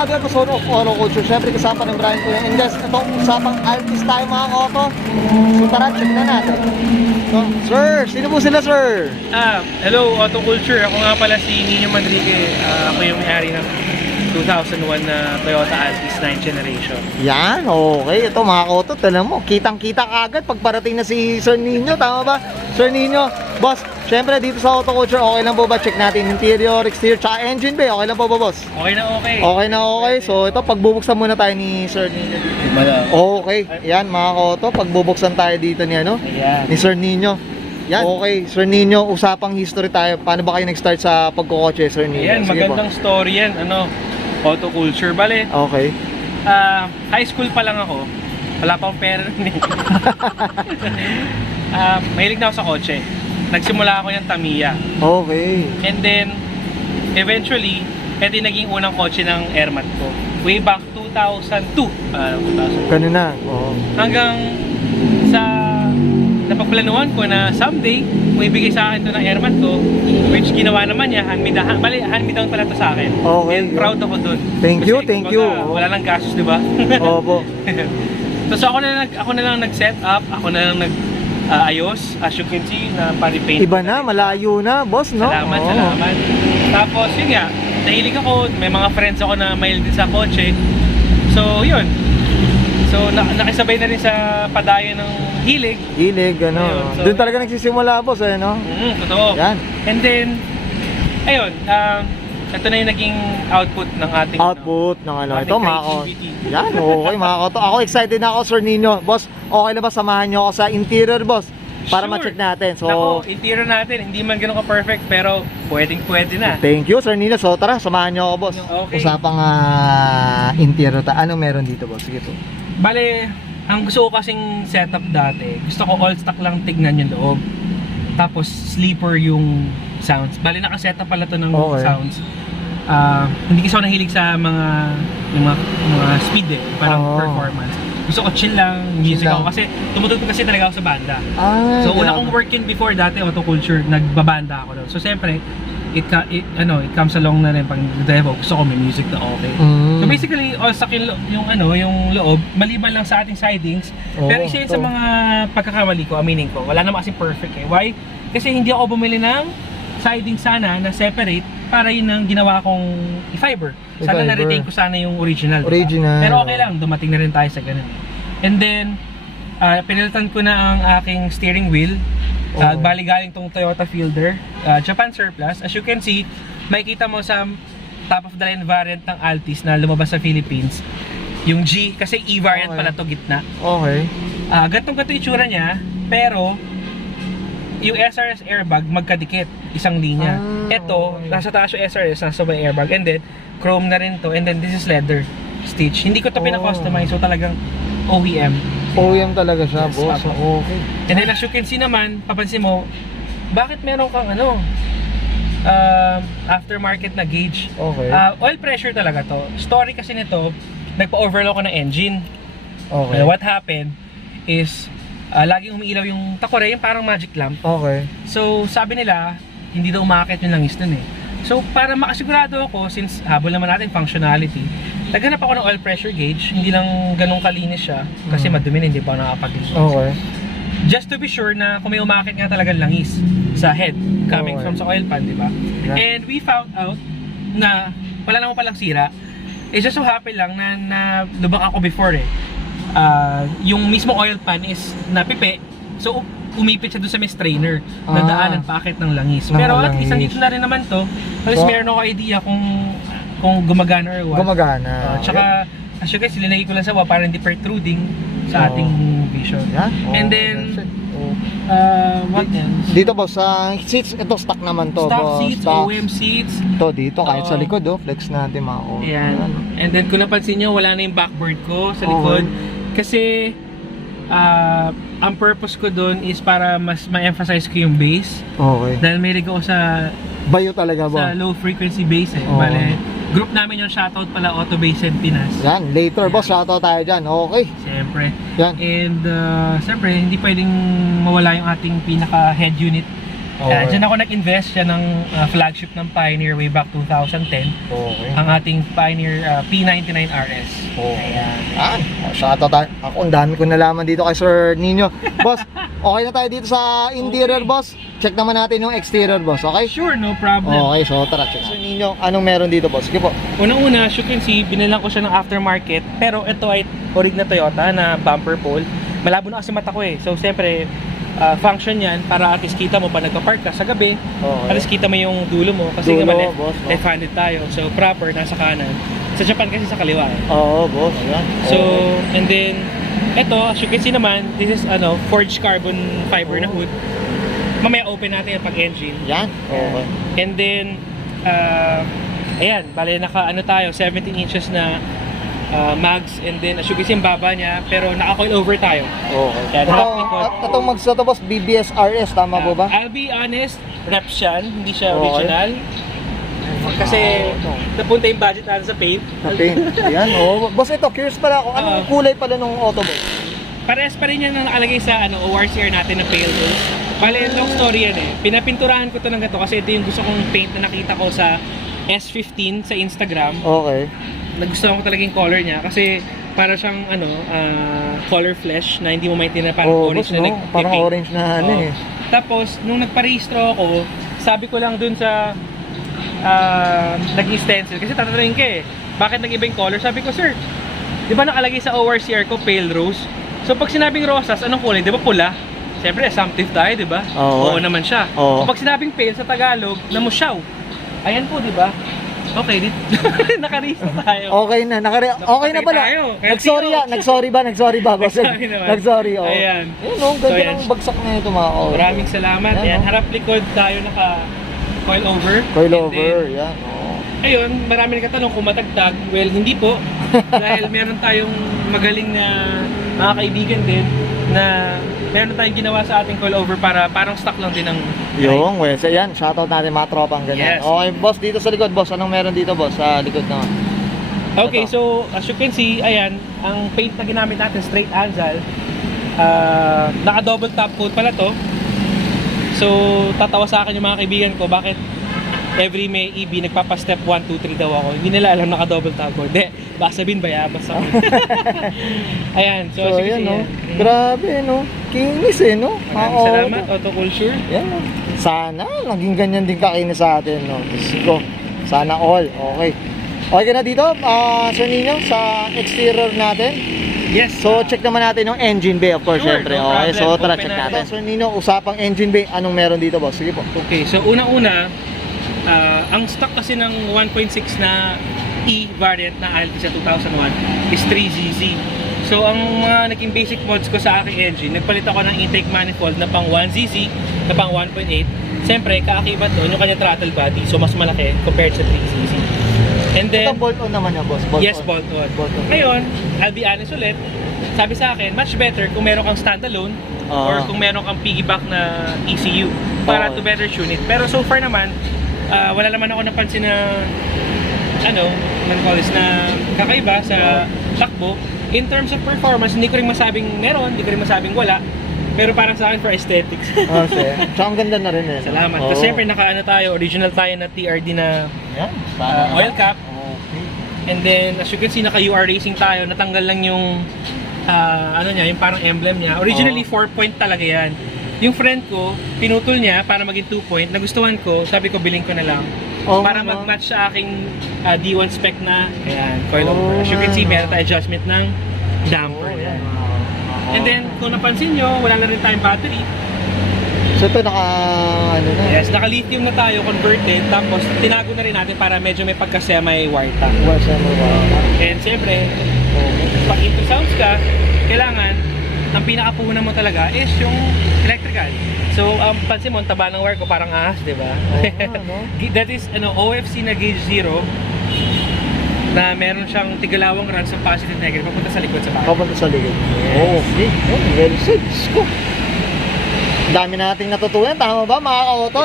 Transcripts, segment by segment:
another episode of Auto Culture. Siyempre kasama ng Brian ko yan. And guys, ito, usapang artist tayo mga koto. So tara, check na natin. So, sir, sino po sila, sir? Hello, Auto Culture. Ako nga pala si Nino Manrique. Ako yung may-ari ng 2001 na Toyota Altis 9th generation. Yan, okay. Ito mga koto, tala mo, kitang-kita kagad pag parating na si Sir Nino. Tama ba? Sir Nino, boss, syempre dito sa Auto Culture, okay lang po ba? Check natin interior, exterior, tsaka engine bay. Okay lang po ba, boss? Okay na okay. Okay na okay. So ito, pagbubuksan muna tayo ni Sir Nino. Okay, yan mga koto, pagbubuksan tayo dito ni ano? Ayan. Ni Sir Nino. Yan. Okay, Sir Nino, usapang history tayo. Paano ba kayo nag-start sa pagkokotse, Sir Nino? Ayan, Sige magandang story yan. Auto Culture. Bale, po. Okay. high school pa lang ako. Wala pa akong pera nun eh. Mahilig na ako sa kotse. Nagsimula ako ng Tamiya. Okay. And then, eventually, ito yung naging unang kotse ng Airmat ko. Way back 2002. 2000. Ganun na. Oo. Hanggang sa napagplanuhan ko na someday, may bigay sa akin to ng Airmat ko, which ginawa naman niya, hand-me-down pala to sa akin. Okay. And proud ako dun. Thank you, Kasi, thank you. Wala lang gastos, di ba? Opo. So ako na lang nag-set up, ako na lang ayos, as you can see, na pari-paint. Iba na, malayo na, boss, no? Salamat, Oo. salamat. Tapos yun nga, nahilig ako, may mga friends ako na mahilig din sa kotse. So yun. So nakisabay na rin sa padayan ng hilig. Hilig, ano. Ayun, so- Doon talaga nagsisimula, boss, eh, no? Totoo. Yan. And then, ayun, ito na yung naging output ng ating Output ng ano. ating Ito, mga ko. creativity. Yan, okay, mga ko. Ako excited na ako, Sir Nino. Boss, okay na ba samahan nyo ako sa interior, boss? Para Sure. ma-check natin. So, Nako, interior natin, hindi man ganun ka-perfect, pero pwede na. thank you, Sir Nino. So, tara, samahan nyo ako, boss. Okay. Usapang interior. Ano meron dito, boss? Sige po. Bale, ang gusto ko kasing setup dati, gusto ko all stock lang tignan yung loob. Tapos sleeper yung sounds. Bale, naka-setup pala to ng Okay. sounds. Hindi kasi ako nahilig sa mga speed eh, parang Oh. performance. Gusto ko chill lang, music Chill lang. ako kasi tumutugtog kasi talaga ako sa banda. yeah. So una kong work yun before dati, Auto Culture, nagbabanda ako doon. So siyempre, it comes along na rin pag devo, gusto ko may music na okay. Mm. So basically, all stock yung loob, maliban lang sa ating sidings. Pero isa yun sa ito. mga pagkakamali ko, aminin ko. Wala naman kasi perfect eh. Why? Kasi hindi ako bumili ng siding sana na separate para yun ang ginawa kong i-fiber. Sana I-fiber. na-retain ko sana yung original. diba? Original. Pero okay lang, dumating na rin tayo sa ganun. And then, pinilitan ko na ang aking steering wheel. Oh. Bali galing tong Toyota Fielder, Japan surplus. As you can see, makikita mo sa top of the line variant ng Altis na lumabas sa Philippines. Yung G, kasi E-variant Okay. pala to gitna. Okay. Gantong-ganto yung itsura niya, pero yung SRS airbag magkadikit, isang linya. Ito, okay. nasa taas yung SRS, nasa may airbag, and then chrome na rin to, and then this is leather stitch. Hindi ko to pina-customize, so talagang OEM. OEM talaga siya, Yes, boss. apo. Okay. And then as you can see naman, papansin mo, bakit meron kang aftermarket na gauge? Okay. Oil pressure talaga to. Story kasi nito, nagpa-overload ko ng engine. Okay. What happened is, laging umiilaw yung takore, yung parang magic lamp. Okay. So, sabi nila, hindi daw umakit yung langis nun eh. So, para makasigurado ako, since habol naman natin functionality, naghanap ako ng oil pressure gauge, hindi lang ganun kalinis siya, kasi madumi na, hindi pa ako nakapag-linis. Okay. Just to be sure na kung may umakit nga talagang langis sa head, coming Okay. from sa oil pan, di ba? Yeah. And we found out na wala naman palang sira. It's just so happy lang na lubak ako before eh. Yung mismo oil pan is napipi, so umipit siya doon sa may strainer na daanan paakit ng langis. Ng Pero at langis. least nandito na rin naman to, at least So, meron ako idea kung gumagana or what. Gumagana. Tsaka, as you guys, linagay ko lang sa para hindi protruding sa ating vision. Yan. And Oh, then, that's it. Oh. what else? Dito, boss, sa seats, ito stock naman to, Stock boss. seats, OEM seats. Ito, dito, kahit sa Oo. likod, oh. Flex natin, mga ko. Ayan. And then kung napansin nyo, wala na yung backboard ko sa likod. Kasi, ang purpose ko dun is para mas ma-emphasize ko yung bass. Okay. Dahil may rig ako sa Bayo talaga, boss. low frequency bass eh. Oo. Bale, group namin yung shoutout pala, Auto Bass and Pinas. Yan, later, boss, shoutout tayo dyan. Okay. Siyempre. Yan. And siyempre, hindi pwedeng mawala yung ating pinaka head unit Okay. Diyan ako nag-invest siya ng flagship ng Pioneer way back 2010. Okay. Ang ating Pioneer P99 RS. Ayan. Shoutout tayo. Ako, ang dami ko nalaman dito kay Sir Nino. Boss, okay na tayo dito sa interior, boss. Check naman natin yung exterior, boss. Okay? Sure, no problem. Okay, so tara, check. Sir Nino, anong meron dito, boss? Sige po. Unang-una, as you can see, binilang ko siya ng aftermarket. Pero ito ay orig na Toyota na bumper pole. Malabo na kasi mata ko eh. So, siyempre, function yan para at least kita mo pa nagpa-park ka sa gabi. Okay. At least kita mo yung dulo mo. Kasi Dulo, nga boss, no? left-handed tayo. So, proper, nasa kanan. Sa Japan kasi sa kaliwa eh. Oo, boss. Ayan. So, Okay. and then, ito, as you can see naman, this is forged carbon fiber na hood. Mamaya open natin yung pag-engine. Yan. Okay. And then, ayan, bale tayo, 17 inches na mags. And then, as you can see, yung baba niya, pero naka-coil over tayo. Okay. Yan, half likod. Itong magsa to, boss, BBS RS, tama po ba? I'll be honest, reps yan, hindi siya Okay. original. Kasi, napunta yung budget natin sa paint. Sa paint. Ayan, oh. Boss, ito, curious pala ako. Anong kulay pala nung auto, boss? Parehas pa rin yan ang nakalagay sa ORCR natin na pale rose. Bale, long story yan eh. Pinapinturahan ko to ng gato kasi ito yung gusto kong paint na nakita ko sa S15 sa Instagram. Okay. Nagustuhan ko talaga yung color niya kasi para siyang color flesh na hindi mo maintindihan parang Oh, orange boss, na no? Parang orange na ano eh. Tapos, nung nagpa-rehistro ako, sabi ko lang dun sa nag-stencil kasi tatanungin ka eh, bakit nag-iba yung color? Sabi ko, sir, di ba nakalagay sa ORCR ko pale rose? So pag sinabing rosas, anong kulay? Di ba pula? Siyempre, assumptive tayo, di ba? Oo. Oo naman siya. Oo. So pag sinabing pale sa Tagalog, namusyaw. Ayan po, di ba? Okay, nakarehistro tayo. Okay na, okay na pala. tayo. Nag-sorry LTO. Nag-sorry ba, boss? Nag-sorry naman. Nag-sorry, oh. Ayan. Ayun, oh, So, ganda ayan. ng bagsak na ito, mga oh. Maraming salamat. Ayan, Ayan, oh. harap likod tayo naka coil over. Coil And over, then, yan, oh. ayun, marami nagkatanong kung matagtag. Well, hindi po. Dahil meron tayong magaling na mga kaibigan din na meron tayong ginawa sa ating coil over para parang stock lang din ng Yung, well, so yan, shoutout natin mga tropang ganyan. Yes. Okay, boss, dito sa likod, boss, anong meron dito, boss, sa likod naman? Okay, Ito. so as you can see, ayan, ang paint na ginamit natin, straight Anzal. Naka double top coat pala to. So, tatawa sa akin yung mga kaibigan ko, bakit every May EB nagpapa-step 1, 2, 3 daw ako. Hindi nila alam naka-double top coat. Hindi, baka sabihin bayabas ako. Ayan, so as you can yan, see, no? yan. Grabe, no? Kinis, eh, no? Maraming salamat, Autoculture. Yan, no? Sana, naging ganyan din kakinis sa atin, no? Diyos ko, sana all, okay. Okay ka na dito, Sir Nino, sa exterior natin? Yes. So, check naman natin yung engine bay, of course, Sure, syempre. no Okay, so problem. tara, Open check natin. natin. Sir Nino, usapang engine bay, anong meron dito, boss? Sige po. Okay, so unang-una, ang stock kasi ng 1.6 na E variant na ALT sa 2001 is 3ZZ. So ang mga naging basic mods ko sa aking engine, nagpalit ako ng intake manifold na pang 1ZZ, na pang 1.8. Siyempre, kaakibat doon yung kanya throttle body, so mas malaki compared sa 3ZZ. And Ito, then, bolt-on naman yan, boss. Bolt-on. yes, bolt-on. Bolt-on. Ngayon, I'll be honest ulit, sabi sa akin, much better kung meron kang standalone or kung meron kang piggyback na ECU para to better tune it. Pero so far naman, wala naman ako napansin na na kakaiba sa takbo. In terms of performance, hindi ko rin masabing meron, hindi ko rin masabing wala. Pero parang sa akin for aesthetics. Okay. Tsaka ang ganda na rin eh. Salamat. Oo. Kasi siyempre original tayo na TRD na Yan. oil cap. Okay. And then, as you can see, naka-UR racing tayo. Natanggal lang yung, yung parang emblem niya. Originally, 4-point talaga yan. Yung friend ko, pinutol niya para maging 2-point. Nagustuhan ko, sabi ko, biling ko na lang. Oh, para no. mag-match sa aking D1 spec na, ayan, coil over. As you can see, meron tayo adjustment ng damper. Oh, yan. And then, kung napansin nyo, wala na rin tayong battery. So ito na. Yes, naka-lithium na tayo, converted. Tapos, tinago na rin natin para medyo may pagka-semi-wire tank. And siyempre, pag into sounds ka, kailangan, ang pinakapuhunan mo talaga is yung electrical. So, pansin mo, ang taba ng wire ko parang ahas, di ba? That is, OFC na gauge 0 na meron siyang tigalawang runs ng positive negative papunta sa likod sa bahay. Papunta sa likod. Okay. Well said. Sko. Dami nating natutunan. Tama ba, mga ka-auto?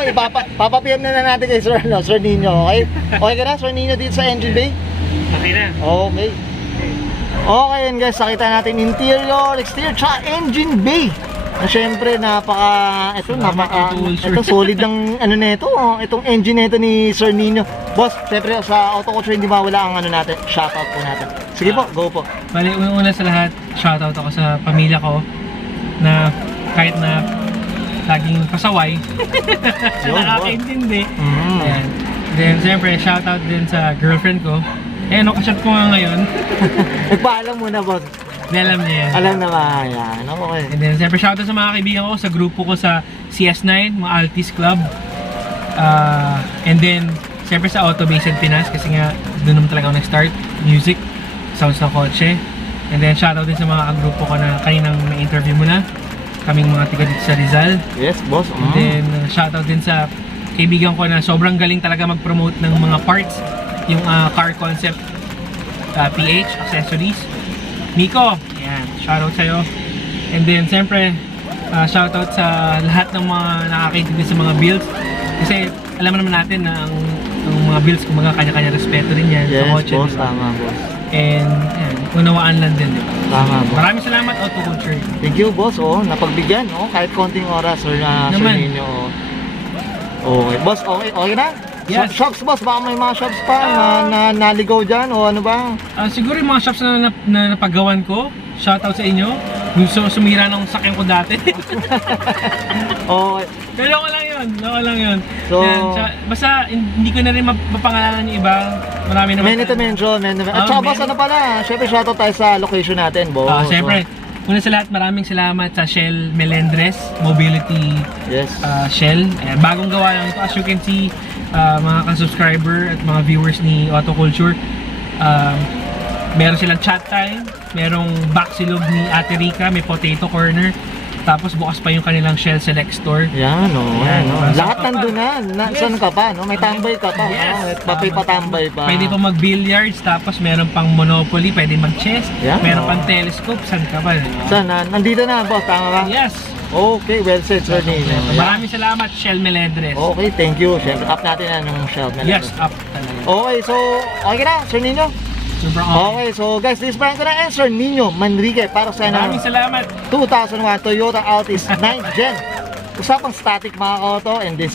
Papapiem na natin kay Sir Nino, okay? Okay ka na, Sir Nino, dito sa engine bay? Okay na. Okay. Okay, and guys, nakita natin interior, exterior, tsaka engine bay. Na syempre, ito Auto-culture. solid ng ano nito, itong engine nito ni Sir Nino. Boss, syempre sa Auto Culture hindi mawala ang ano natin, shoutout po natin. Sige po, go po. Bali, una sa lahat, shoutout ako sa pamilya ko na kahit na laging pasaway, Yun, nakakaintindi. Mm. Ayan. Then, siyempre, shoutout din sa girlfriend ko. Eh, chat ko nga ngayon. Nagpaalam muna, boss. Hindi alam niya yan. Alam na ba? Yan, okay. And then, siyempre, shoutout sa mga kaibigan ko sa grupo ko sa CS9, mga Altis Club. And then, siyempre sa Auto Base in Pinas kasi nga doon naman talaga ako nag-start. Music, sounds ng kotse. And then, shoutout din sa mga grupo ko na kaninang na-interview mo na. Kaming mga tiga dito sa Rizal. Yes, boss. And then, shoutout din sa kaibigan ko na sobrang galing talaga mag-promote ng mga parts. Yung car concept PH, accessories. Miko, yan, shoutout sa'yo. And then, siyempre, shoutout sa lahat ng mga nakakaintindi sa mga builds. Kasi, alam naman natin na ang mga builds, kung mga kanya-kanya respeto din yan. Yes, sa kotse, boss. diba? Tama, boss. And, yan, unawaan lang din, diba? Tama, boss. Maraming salamat, Auto Culture. Thank you, boss. Napagbigyan, kahit konting oras, Sir Naman. Nino. Okay, boss, okay na? Yes. Shops, boss, baka may mga shops pa na naligaw dyan o ano ba? Siguro yung mga shops na napagawan ko, shoutout sa inyo. Gusto sumira ng sakyan ko dati. Okay. Pero okay lang yun. So- Yan, basta hindi ko na rin mapangalanan yung iba. Marami naman. Many to mention. At saka, boss, ano pala? Siyempre, shoutout tayo sa location natin, boss. Siyempre, una sa lahat, maraming salamat sa Shell Melendres Mobility Yes. Shell. Ayan, bagong gawa lang ito. As you can see, mga ka-subscriber at mga viewers ni Auto Culture, meron silang chat time, merong backsilog ni Ate Rica, may potato corner, tapos bukas pa yung kanilang Shell Select Store. Yan, Yan, Lahat saan ka nandun pa? na. Yes. Saan ka pa, no? May tambay ka pa. Yes. May patambay pa. Pwede pa mag-billiards, tapos meron pang Monopoly, pwede mag-chess, Yeah. meron pang telescope, saan ka ba? Saan? Nandito na, boss. Tama ba? Yes! Okay, well said, Sir Nino. Maraming salamat, Shell Melendres. Okay, thank you. Siyempre, up natin na ng shelf na Yes, up talaga. Okay, so, okay na, Sir Nino? Sobrang okay. Okay, so guys, this is Brian ko na and Sir Nino Manrique para sa Maraming salamat. 2001 Toyota Altis 9th Gen. Usapang static mga auto and this